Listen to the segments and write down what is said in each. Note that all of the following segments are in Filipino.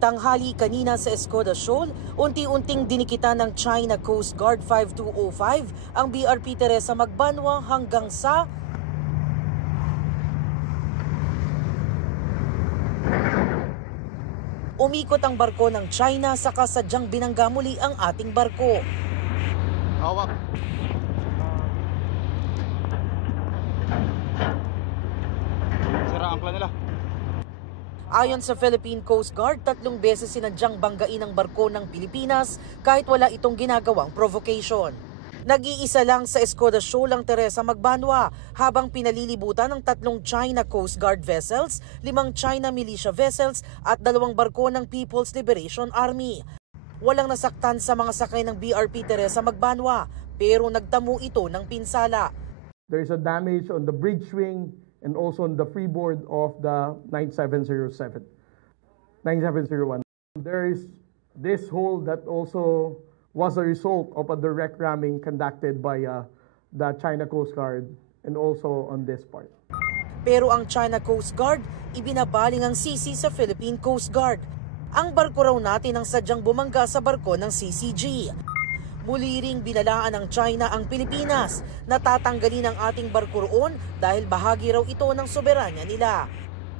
Tanghali kanina sa Escoda Shoal, unti-unting dinikitan ng China Coast Guard 5205 ang BRP Teresa Magbanwa hanggang sa umikot ang barko ng China sa kasadyang binangga muli ang ating barko. Hawak. Sira ang plan nila. Ayon sa Philippine Coast Guard, 3 beses sinadyang banggain ang barko ng Pilipinas kahit wala itong ginagawang provocation. Nag-iisa lang sa Escoda Shoal ang Teresa Magbanwa habang pinalilibutan ng 3 China Coast Guard vessels, 5 China militia vessels at 2 barko ng People's Liberation Army. Walang nasaktan sa mga sakay ng BRP Teresa Magbanwa pero nagtamo ito ng pinsala. There is a damage on the bridge wing and also on the freeboard of the 9701. There is this hole that also was a result of a direct ramming conducted by the China Coast Guard and also on this part. Pero ang China Coast Guard, ibinabaling ang sisi sa Philippine Coast Guard. Ang barko raw natin ang sadyang bumangga sa barko ng CCG. Muli ring binalaan ng China ang Pilipinas na tatanggalin ang ating barko roon dahil bahagi raw ito ng soberanya nila.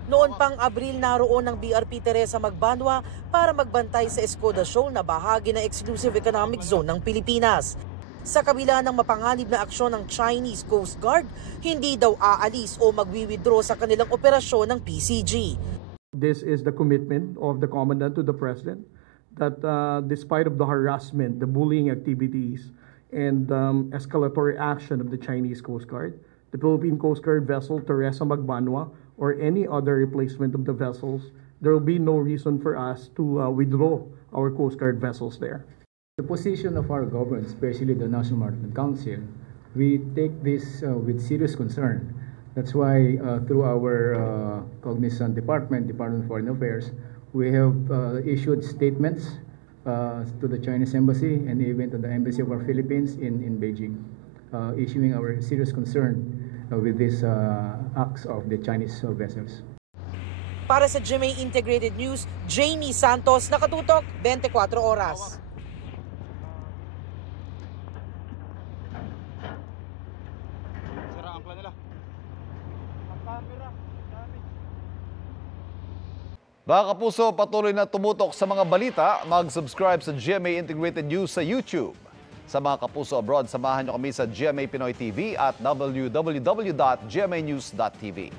Noon pang Abril naroon ng BRP Teresa Magbanwa para magbantay sa Escoda Shoal na bahagi ng Exclusive Economic Zone ng Pilipinas. Sa kabila ng mapanganib na aksyon ng Chinese Coast Guard, hindi daw aalis o magwi-withdraw sa kanilang operasyon ng PCG. This is the commitment of the Commandant to the President that despite of the harassment, the bullying activities, and escalatory action of the Chinese Coast Guard, the Philippine Coast Guard vessel Teresa Magbanwa or any other replacement of the vessels, there will be no reason for us to withdraw our Coast Guard vessels there. The position of our government, especially the National Maritime Council, we take this with serious concern. That's why through our cognizant department, Department of Foreign Affairs, we have issued statements to the Chinese Embassy and even to the Embassy of our Philippines in Beijing, issuing our serious concern with these acts of the Chinese vessels. Para sa GMA Integrated News, Jamie Santos, nakatutok 24 oras. Sira ang plan nila. Mga kapuso, patuloy na tumutok sa mga balita. Mag-subscribe sa GMA Integrated News sa YouTube. Sa mga kapuso abroad, samahan nyo kami sa GMA Pinoy TV at www.gmanews.tv.